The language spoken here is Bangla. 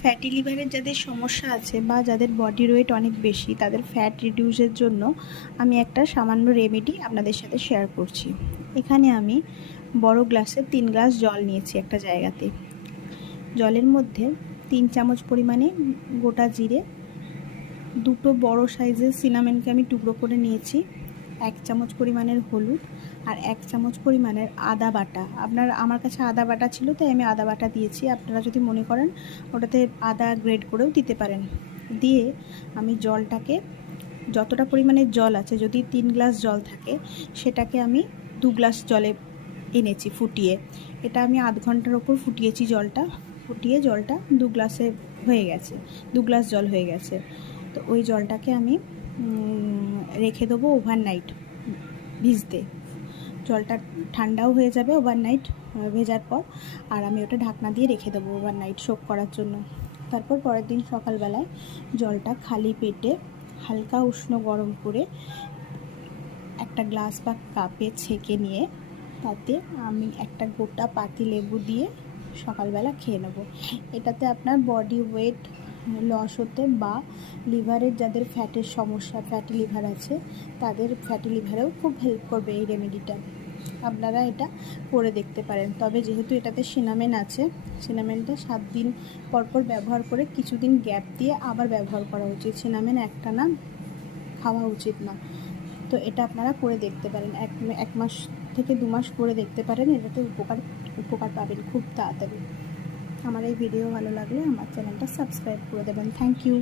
ফ্যাটি লিভারের যাদের সমস্যা আছে বা যাদের বডি ওয়েট অনেক বেশি, তাদের ফ্যাট রিডিউসের জন্য আমি একটা সামান্য রেমেডি আপনাদের সাথে শেয়ার করছি। এখানে আমি বড় গ্লাসে 3 গ্লাস জল নিয়েছি একটা জায়গাতে। জলের মধ্যে 3 চামচ পরিমাণে গোটা জিরে, 2টো বড় সাইজের সিনামেনকে আমি টুকরো করে নিয়েছি, 1 চামচ পরিমাণের হলুদ আর 1 চামচ পরিমাণের আদা বাটা। আমার কাছে আদা বাটা ছিল তাই আমি আদা বাটা দিয়েছি। আপনারা যদি মনে করেন ওটাতে আদা গ্রেড করেও দিতে পারেন। দিয়ে আমি জলটাকে, যতটা পরিমাণের জল আছে, যদি 3 গ্লাস জল থাকে সেটাকে আমি 2 গ্লাস জলে এনেছি ফুটিয়ে। এটা আমি আধ ঘন্টার ওপর ফুটিয়েছি জলটা। ফুটিয়ে জলটা 2 গ্লাসে হয়ে গেছে, 2 গ্লাস জল হয়ে গেছে। তো ওই জলটাকে আমি রেখে দেবো ওভারনাইট ভিজতে। জলটা ঠান্ডাও হয়ে যাবে ওভারনাইট ভেজার পর, আর আমি ওটা ঢাকনা দিয়ে রেখে দেবো ওভারনাইট সোক করার জন্য। তারপর পরের দিন সকালবেলায় জলটা খালি পেটে হালকা উষ্ণ গরম করে একটা গ্লাস বা কাপে ছেঁকে নিয়ে তাতে আমি একটা গোটা পাতি লেবু দিয়ে সকালবেলা খেয়ে নেব। এটাতে আপনার বডি ওয়েট লস হতে বা লিভারের যাদের ফ্যাটের সমস্যা, ফ্যাটি লিভার আছে, তাদের ফ্যাটি লিভারেও খুব হেল্প করবে এই রেমেডিটা। আপনারা এটা করে দেখতে পারেন। তবে যেহেতু এটাতে সিনামেন আছে, সিনামেনটা 7 দিন পরপর ব্যবহার করে কিছুদিন গ্যাপ দিয়ে আবার ব্যবহার করা উচিত। সিনামেন একটানা খাওয়া উচিত না। তো এটা আপনারা করে দেখতে পারেন, 1 মাস থেকে 2 মাস করে দেখতে পারেন। এটাতে উপকার পাবেন খুব তাড়াতাড়ি। আমার এই ভিডিও ভালো লাগলে আমার চ্যানেলটা সাবস্ক্রাইব করে দেবেন। Thank you.